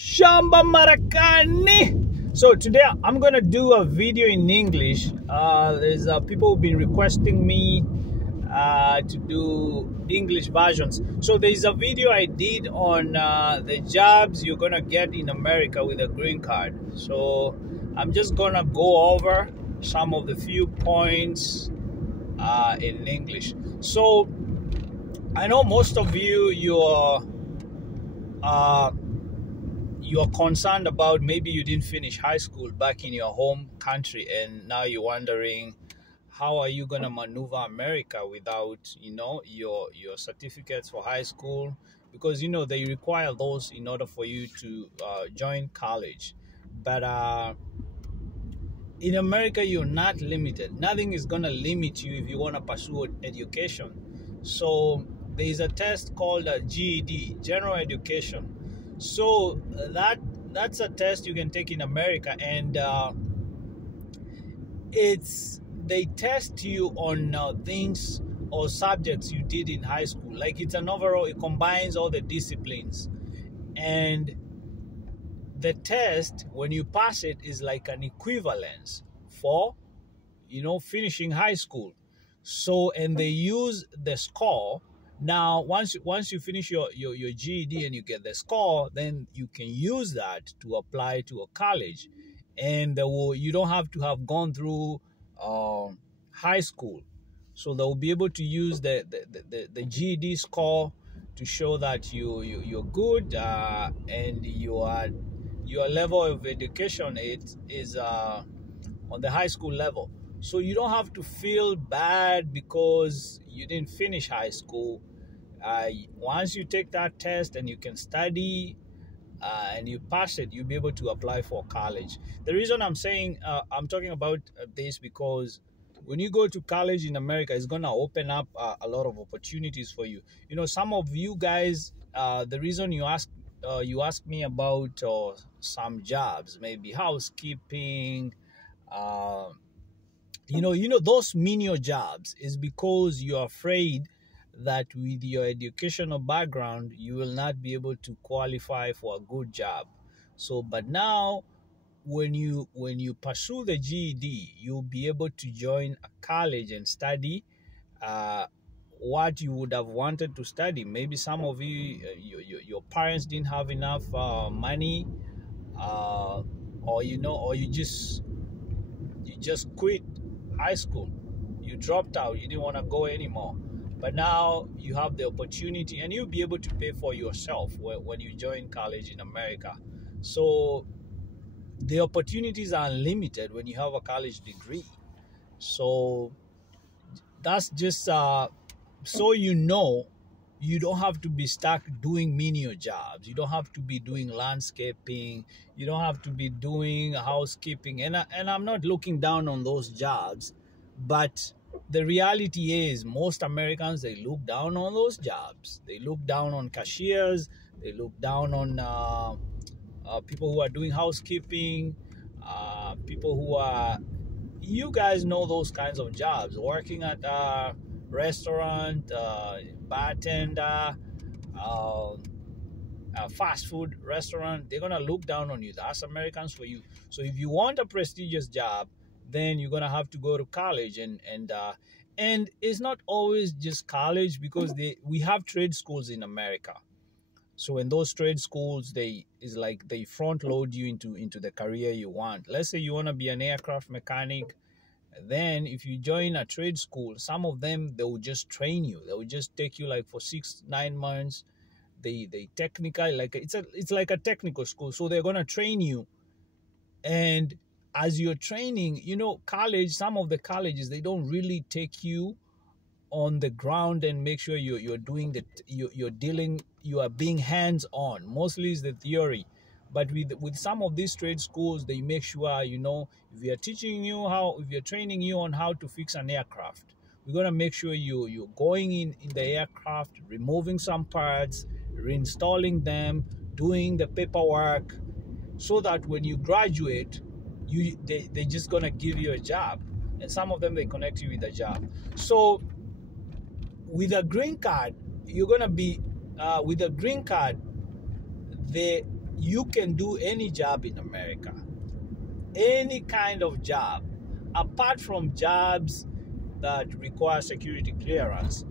Shamba Marakani. So today I'm gonna do a video in English. There's people who've been requesting me to do English versions. So there's a video I did on the jobs you're gonna get in America with a green card. So I'm just gonna go over some of the few points in English. So I know most of you're concerned about maybe you didn't finish high school back in your home country, and now you're wondering how are you going to maneuver America without your certificates for high school, because they require those in order for you to join college. But in America, you're not limited. Nothing is going to limit you if you want to pursue education. So there is a test called a GED, General Education. So that's a test you can take in America, and they test you on things or subjects you did in high school. Like it's an overall, it combines all the disciplines, and the test, when you pass it, is like an equivalence for finishing high school. So, and they use the score. Now, once you finish your GED and you get the score, then you can use that to apply to a college, and you don't have to have gone through high school. So they will be able to use the GED score to show that you're good, and your level of education is on the high school level. So you don't have to feel bad because you didn't finish high school. Once you take that test and you can study and you pass it, you'll be able to apply for college. The reason I'm saying I'm talking about this, because when you go to college in America, it's going to open up a lot of opportunities for you. Some of you guys, the reason you ask me about some jobs, maybe housekeeping, those menial jobs, is because you're afraid that with your educational background, you will not be able to qualify for a good job. So, but now, when you pursue the GED, you'll be able to join a college and study what you would have wanted to study. Maybe some of you, your parents didn't have enough money, or you just quit high school. You dropped out. You didn't want to go anymore. But now you have the opportunity, and you'll be able to pay for yourself when you join college in America. So the opportunities are unlimited when you have a college degree. So that's just so you don't have to be stuck doing menial jobs. You don't have to be doing landscaping. You don't have to be doing housekeeping. And I'm not looking down on those jobs, but the reality is most Americans, they look down on those jobs. They look down on cashiers. They look down on people who are doing housekeeping, people who are, you guys know those kinds of jobs, working at a restaurant, bartender, a fast food restaurant. They're going to look down on you. That's Americans for you. So if you want a prestigious job, then you're going to have to go to college, and it's not always just college, because we have trade schools in America. So in those trade schools, they front load you into the career you want. Let's say you want to be an aircraft mechanic. Then if you join a trade school, some of them, they will just train you. They will just take you like for 6-9 months. They technically, like it's like a technical school. So they're going to train you, and as you're training, college, some of the colleges, they don't really take you on the ground and make sure you're doing you are being hands-on. Mostly is the theory. But with some of these trade schools, they make sure, if you're training you on how to fix an aircraft, we're going to make sure you're going in the aircraft, removing some parts, reinstalling them, doing the paperwork, so that when you graduate, they're just going to give you a job. And some of them, they connect you with a job. So with a green card, you're going to be, with a green card, the you can do any job in America, any kind of job, apart from jobs that require security clearance.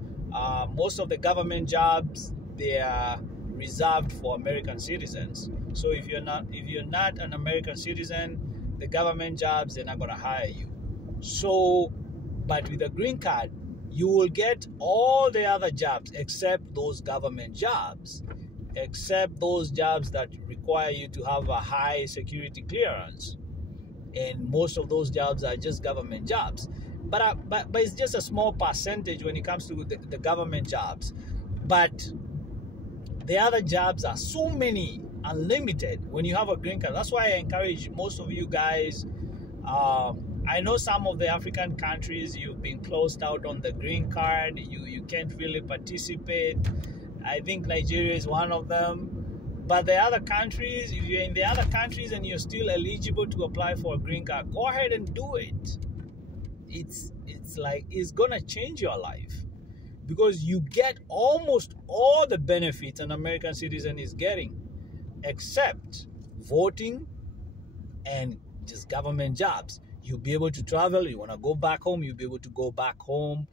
Most of the government jobs, they are reserved for American citizens. So if you're not an American citizen, the government jobs, they're not going to hire you. So, but with a green card, you will get all the other jobs except those government jobs, except those jobs that require you to have a high security clearance. And most of those jobs are just government jobs. But it's just a small percentage when it comes to the government jobs. But the other jobs are so many, unlimited, when you have a green card. That's why I encourage most of you guys. I know some of the African countries, you've been closed out on the green card. You can't really participate. I think Nigeria is one of them. But the other countries, if you're in the other countries and you're still eligible to apply for a green card, go ahead and do it. It's like, it's gonna change your life, because you get almost all the benefits an American citizen is getting, except voting and just government jobs. You'll be able to travel. You want to go back home, you'll be able to go back home.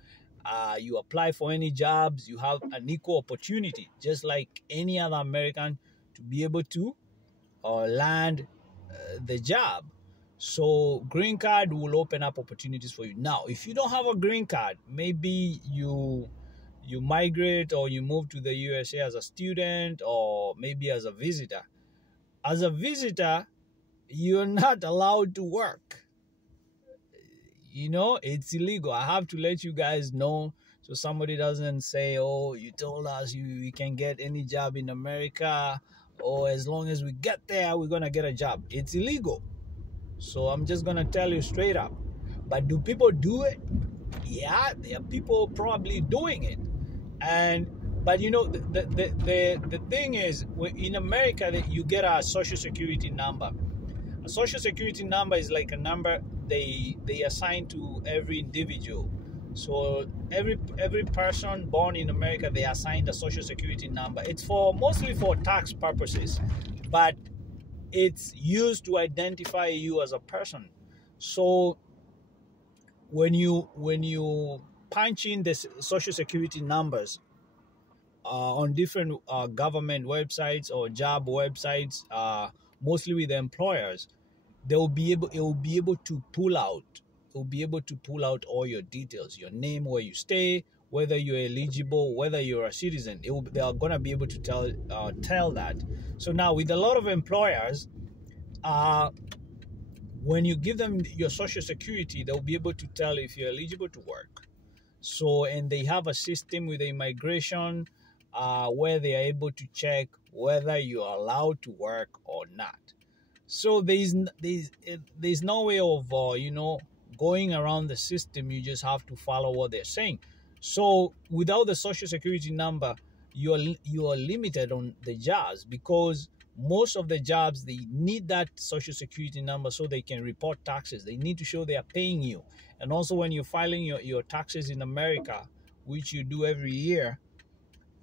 You apply for any jobs, you have an equal opportunity, just like any other American, to be able to land the job. So green card will open up opportunities for you. Now, if you don't have a green card, maybe you migrate or you move to the USA as a student or maybe as a visitor. As a visitor, you're not allowed to work. You know, it's illegal. I have to let you guys know, so somebody doesn't say, oh, you told us we can get any job in America, or as long as we get there, we're going to get a job. It's illegal. So I'm just going to tell you straight up. But do people do it? Yeah, there are people probably doing it. But you know, the thing is, in America, you get a social security number. A social security number is like a number they assign to every individual. So every person born in America, they assigned a social security number. It's mostly for tax purposes, but it's used to identify you as a person. So when you punch in the social security numbers on different government websites or job websites, mostly with employers, it will be able to pull out all your details, your name, where you stay, whether you're eligible, whether you're a citizen. They are going to be able to tell that. So now, with a lot of employers, when you give them your social security, they'll be able to tell if you're eligible to work. So, and they have a system with immigration where they are able to check whether you are allowed to work or not. So there's no way of going around the system. You just have to follow what they're saying. So without the social security number, you are limited on the jobs, because most of the jobs, they need that social security number so they can report taxes. They need to show they are paying you. And also, when you're filing your taxes in America, which you do every year,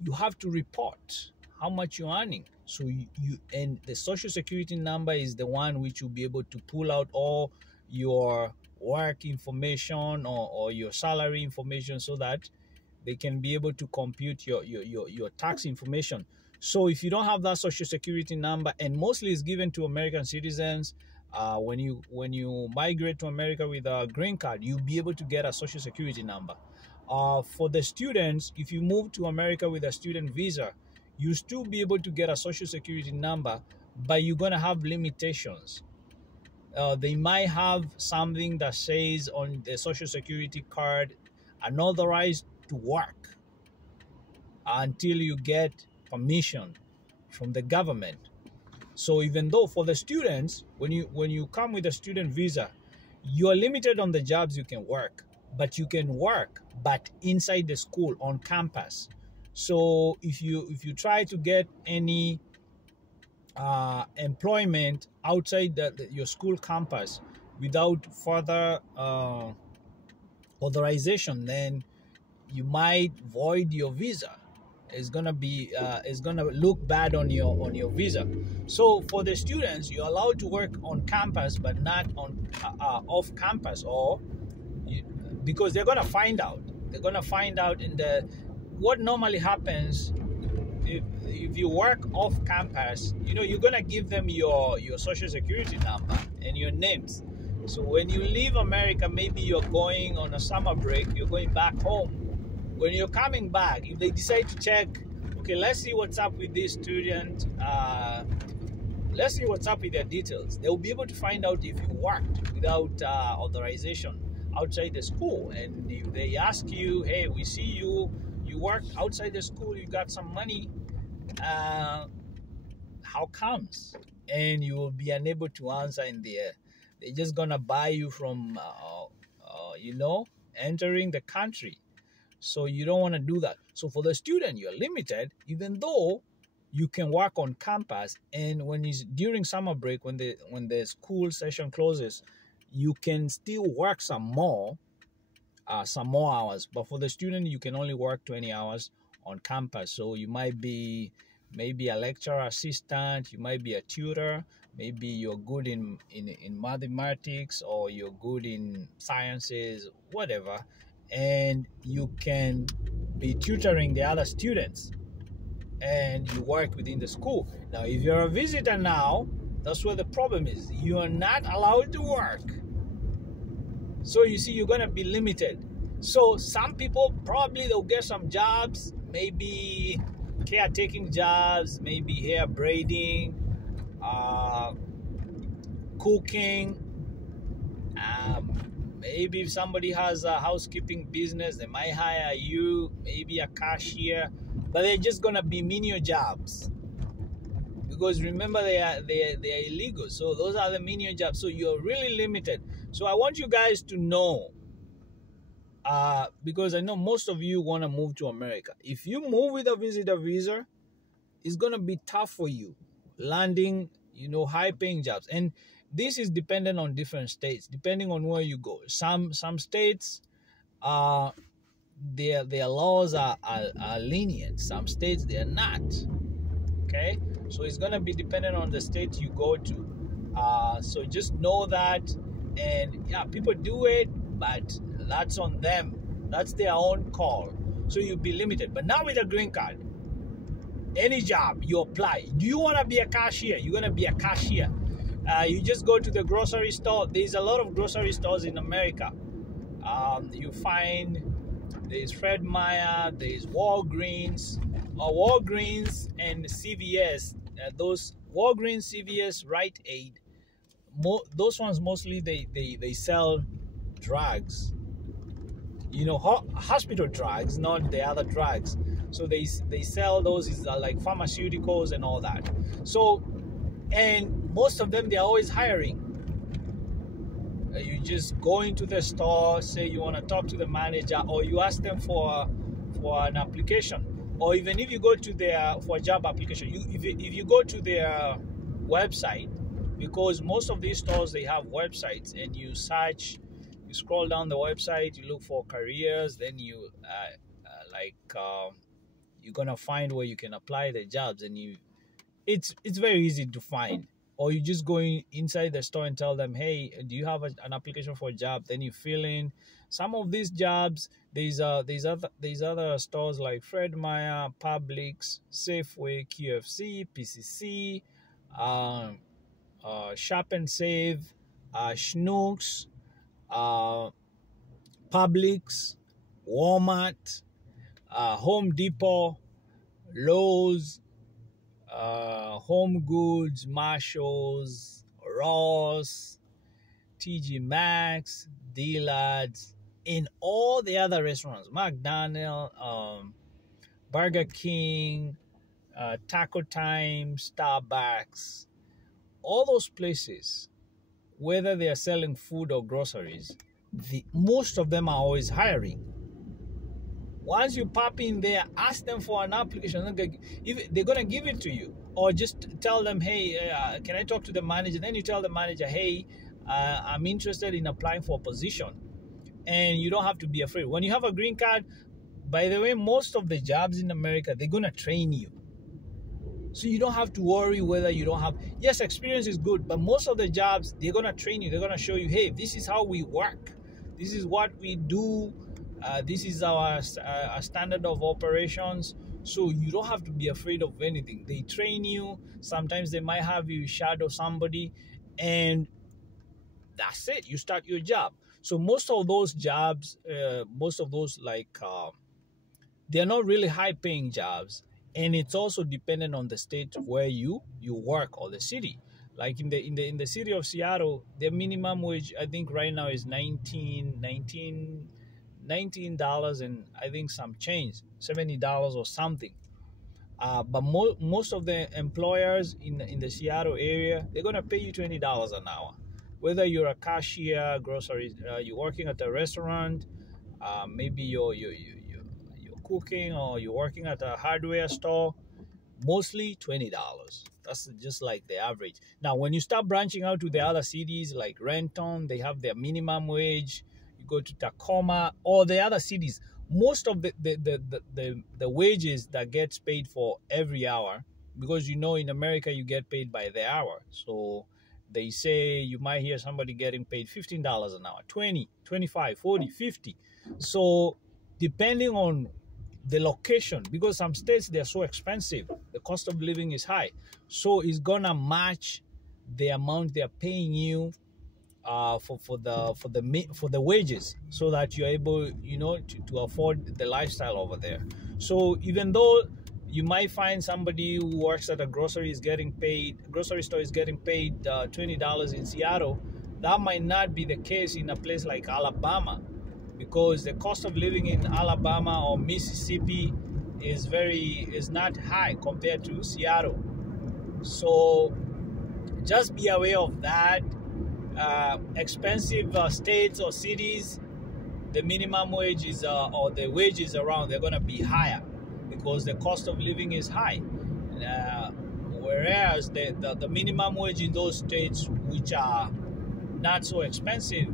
you have to report how much you're earning. So and the social security number is the one which will be able to pull out all your work information or your salary information, so that they can be able to compute your tax information. So if you don't have that social security number, and mostly it's given to American citizens, when you migrate to America with a green card, you'll be able to get a social security number. For the students, if you move to America with a student visa, you still be able to get a social security number, but you're going to have limitations. They might have something that says on the social security card, unauthorized to work, until you get permission from the government. So even though for the students, when you come with a student visa, you are limited on the jobs you can work, but you can work but inside the school, on campus. So if you try to get any employment outside your school campus without further authorization, then you might void your visa. is gonna look bad on your visa. So for the students, you're allowed to work on campus, but not on off campus, or because they're gonna find out. They're gonna find out in the what normally happens. If you work off campus, you're gonna give them your social security number and your names. So when you leave America, maybe you're going on a summer break, you're going back home. When you're coming back, if they decide to check, okay, let's see what's up with this student, let's see what's up with their details, they'll be able to find out if you worked without authorization outside the school. And if they ask you, hey, we see you worked outside the school, you got some money, how comes? And you will be unable to answer in there. They're just gonna buy you from entering the country. So you don't want to do that. So for the student, you're limited, even though you can work on campus. And when it's during summer break, when the school session closes, you can still work some more hours. But for the student, you can only work 20 hours on campus. So you might be maybe a lecturer assistant, you might be a tutor, maybe you're good in mathematics, or you're good in sciences, whatever, and you can be tutoring the other students, and you work within the school. Now, if you're a visitor now, that's where the problem is. You are not allowed to work. So you see, you're going to be limited. So some people, probably they'll get some jobs, maybe caretaking jobs, maybe hair braiding, cooking. Maybe if somebody has a housekeeping business, they might hire you, maybe a cashier, but they're just gonna be menial jobs. Because remember, they are illegal. So those are the menial jobs. So you're really limited. So I want you guys to know, because I know most of you want to move to America. If you move with a visitor visa, it's gonna be tough for you landing, high-paying jobs. And this is dependent on different states, depending on where you go. Some states, their laws are lenient. Some states, they're not. Okay? So it's going to be dependent on the state you go to. So just know that. And yeah, people do it, but that's on them. That's their own call. So you'll be limited. But now with a green card, any job you apply. Do you want to be a cashier? You're going to be a cashier. You just go to the grocery store. There's a lot of grocery stores in America. You find there's Fred Meyer, there's Walgreens and CVS. Those Walgreens, CVS, Rite Aid, those ones mostly they sell drugs. Hospital drugs, not the other drugs. So they sell those like pharmaceuticals and all that. So, and most of them, they're always hiring. You just go into the store, say you want to talk to the manager, or you ask them for an application, or even if you go to for a job application, if you go to their website, because most of these stores, they have websites, and you search, you scroll down the website, you look for careers, then you you're gonna find where you can apply the jobs, and it's very easy to find. Or you just go inside the store and tell them, hey, do you have an application for a job? Then you fill in some of these jobs. There's other stores like Fred Meyer, Publix, Safeway, QFC, PCC, Shop and Save, Schnucks, Publix, Walmart, Home Depot, Lowe's, Home Goods, Marshalls, Ross, TG Maxx, D-Lads, and all the other restaurants, McDonald's, Burger King, Taco Time, Starbucks, all those places, whether they are selling food or groceries, most of them are always hiring. Once you pop in there, ask them for an application. They're going to give it to you. Or just tell them, hey, can I talk to the manager? Then you tell the manager, hey, I'm interested in applying for a position. And you don't have to be afraid. When you have a green card, by the way, most of the jobs in America, they're going to train you. So you don't have to worry whether you don't have, yes, experience is good, but most of the jobs, they're going to train you. They're going to show you, hey, this is how we work. This is what we do. This is our standard of operations. So you don't have to be afraid of anything. They train you. Sometimes they might have you shadow somebody, and that's it. You start your job. So most of those jobs, they're not really high-paying jobs, and it's also dependent on the state where you work, or the city. Like in the city of Seattle, their minimum wage, I think right now is $19 and I think some change, $70 or something. But most of the employers in the Seattle area, they're gonna pay you $20 an hour, whether you're a cashier, groceries, you're working at a restaurant, maybe you're cooking, or you're working at a hardware store. Mostly $20. That's just like the average. Now, when you start branching out to the other cities like Renton, they have their minimum wage. You go to Tacoma or the other cities, most of the wages that gets paid for every hour, because in America you get paid by the hour. So they say you might hear somebody getting paid $15 an hour, 20, 25, 40, 50. So depending on the location, because some states, they're so expensive, the cost of living is high, so it's gonna match the amount they're paying you for the wages, so that you're able to afford the lifestyle over there. So even though you might find somebody who works at a grocery store is getting paid $20 in Seattle, that might not be the case in a place like Alabama, because the cost of living in Alabama or Mississippi is not high compared to Seattle. So just be aware of that. Expensive states or cities, the minimum wage is or the wages around, they're going to be higher because the cost of living is high. Whereas the minimum wage in those states which are not so expensive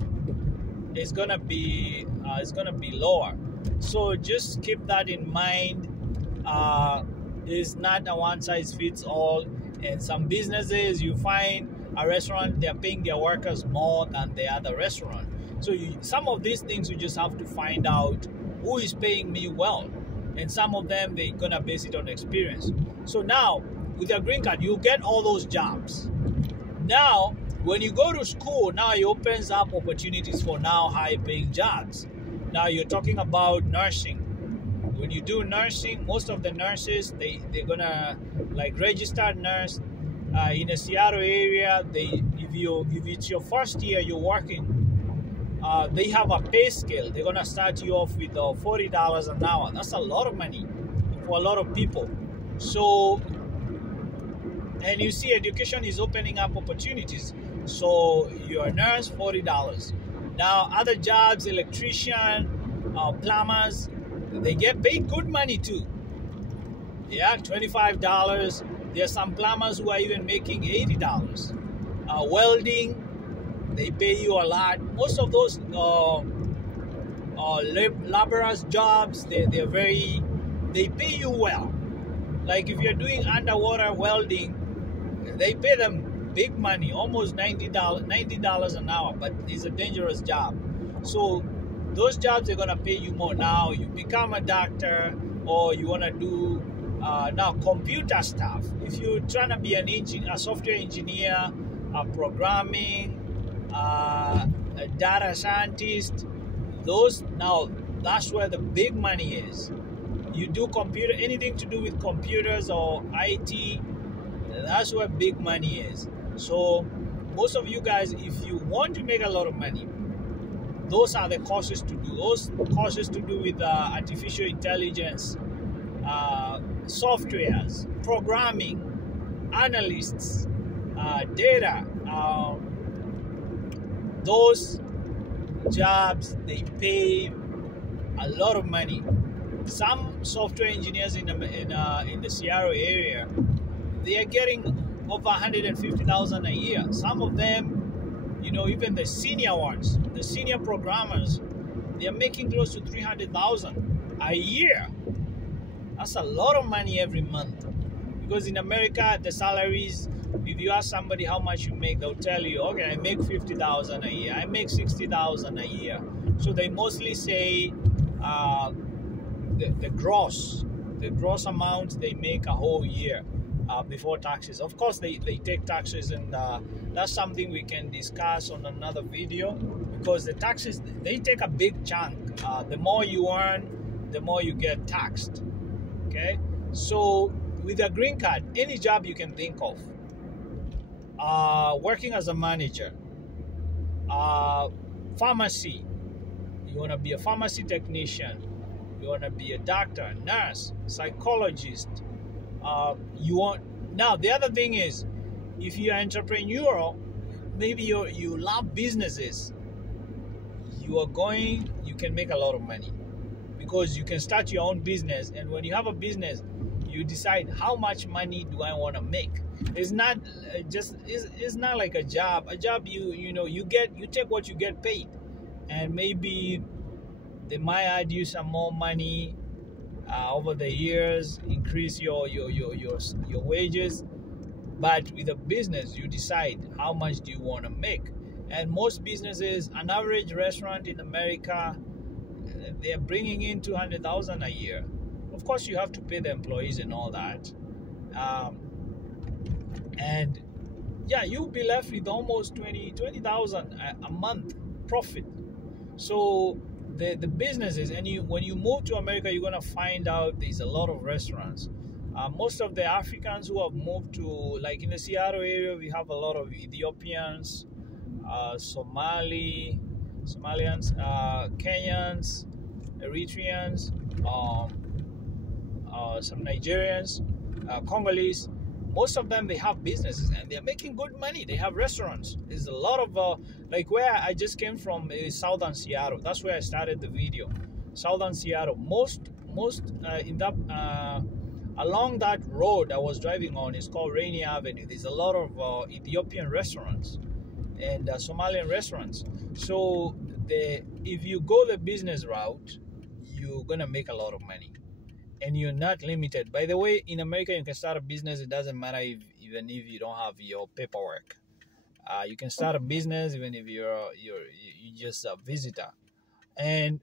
is gonna be lower. So just keep that in mind. It's not a one-size-fits-all, and some businesses, you find a restaurant, they're paying their workers more than the other restaurant. So some of these things you just have to find out who is paying me well, and some of them they're gonna base it on experience. So now with your green card, you get all those jobs. Now when you go to school, now it opens up opportunities for now high-paying jobs. Now you're talking about nursing. When you do nursing, most of the nurses, they're gonna like registered nurse in the Seattle area. If it's your first year you're working, they have a pay scale. They're gonna start you off with $40 an hour. That's a lot of money for a lot of people. So, and you see, education is opening up opportunities. So you're a nurse, $40. Now other jobs, electrician, plumbers, they get paid good money too. Yeah, $25. There's some plumbers who are even making $80. Welding, they pay you a lot. Most of those laborers jobs, they pay you well. Like if you're doing underwater welding, they pay them big money, almost $90 an hour, but it's a dangerous job. So those jobs are gonna pay you more. Now you become a doctor, or you wanna do now computer stuff. If you're trying to be a software engineer, programming, a data scientist, that's where the big money is. You do anything to do with computers or IT, that's where big money is. So most of you guys, if you want to make a lot of money, those are the courses to do. Those courses to do with artificial intelligence, softwares, programming, analysts, data. Those jobs, they pay a lot of money. Some software engineers in the Seattle area, they are getting over $150,000 a year. Some of them, even the senior ones, the senior programmers, they are making close to $300,000. a year. That's a lot of money every month. Because in America, the salaries, if you ask somebody how much you make, they'll tell you, okay, I make 50,000 a year. I make 60,000 a year. So they mostly say the gross amount they make a whole year before taxes. Of course, they take taxes, and that's something we can discuss on another video, because the taxes, they take a big chunk. The more you earn, the more you get taxed. Okay, so with a green card, any job you can think of, working as a manager, pharmacy, you want to be a pharmacy technician, you want to be a doctor, nurse, psychologist, you want. Now the other thing is, if you're entrepreneurial, maybe you love businesses, you can make a lot of money, because you can start your own business, and when you have a business, you decide how much money do I want to make. It's not it's not like a job. A job, you take what you get paid, and maybe they might add you some more money over the years, increase your wages. But with a business, you decide how much do you want to make. And most businesses, an average restaurant in America, they're bringing in 200,000 a year. Of course, you have to pay the employees and all that, and yeah, you'll be left with almost 20,000 a month profit. So the businesses, and when you move to America, you're gonna find out there's a lot of restaurants. Most of the Africans who have moved to, like in the Seattle area, we have a lot of Ethiopians, Somalians, Kenyans, Eritreans, some Nigerians, Congolese. Most of them, they have businesses and they're making good money. They have restaurants. There's a lot of like where I just came from is southern Seattle. That's where I started the video. Southern Seattle. Most in that along that road I was driving on is called Rainy Avenue. There's a lot of Ethiopian restaurants and Somalian restaurants. So if you go the business route, you're gonna make a lot of money, and you're not limited. By the way, in America, you can start a business. It doesn't matter even if you don't have your paperwork. You can start a business even if you're just a visitor, and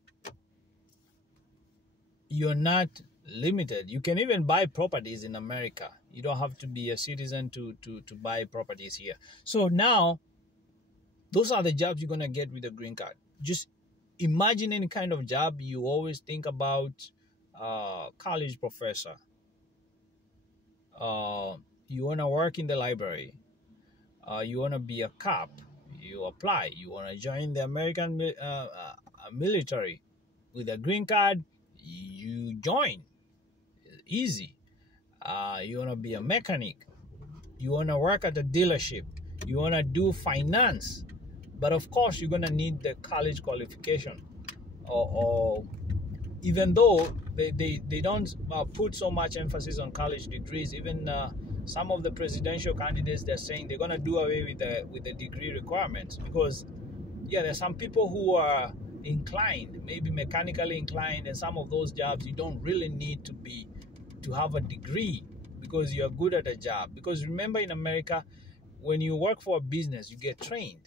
you're not limited. You can even buy properties in America. You don't have to be a citizen to buy properties here. So now, those are the jobs you're gonna get with a green card. Just imagine any kind of job you always think about. College professor. You want to work in the library. You want to be a cop. You apply. You want to join the American military. With a green card, you join. Easy. You want to be a mechanic. You want to work at a dealership. You want to do finance. But of course, you're going to need the college qualification. Or even though they don't put so much emphasis on college degrees, even some of the presidential candidates, they're saying they're going to do away with the degree requirements, because there's some people who are inclined, maybe mechanically inclined, and some of those jobs you don't really need to have a degree, because you're good at a job. Because remember, in America, when you work for a business, you get trained,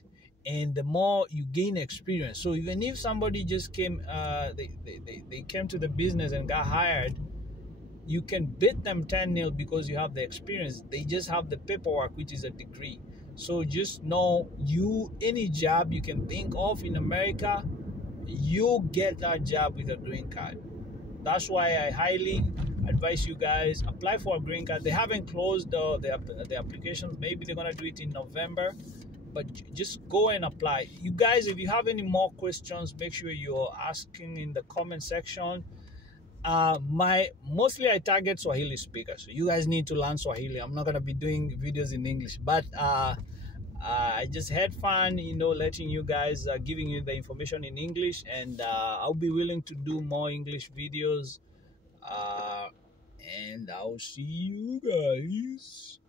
and the more you gain experience. So even if somebody just came, they came to the business and got hired, you can beat them 10-0 because you have the experience. They just have the paperwork, which is a degree. So just know, any job you can think of in America, you get that job with a green card. That's why I highly advise you guys, apply for a green card. They haven't closed the applications. Maybe they're gonna do it in November. But just go and apply. You guys, if you have any more questions, make sure you're asking in the comment section. Mostly I target Swahili speakers, so you guys need to learn Swahili. I'm not gonna be doing videos in English, but I just had fun, letting you guys, giving you the information in English, and I'll be willing to do more English videos. And I'll see you guys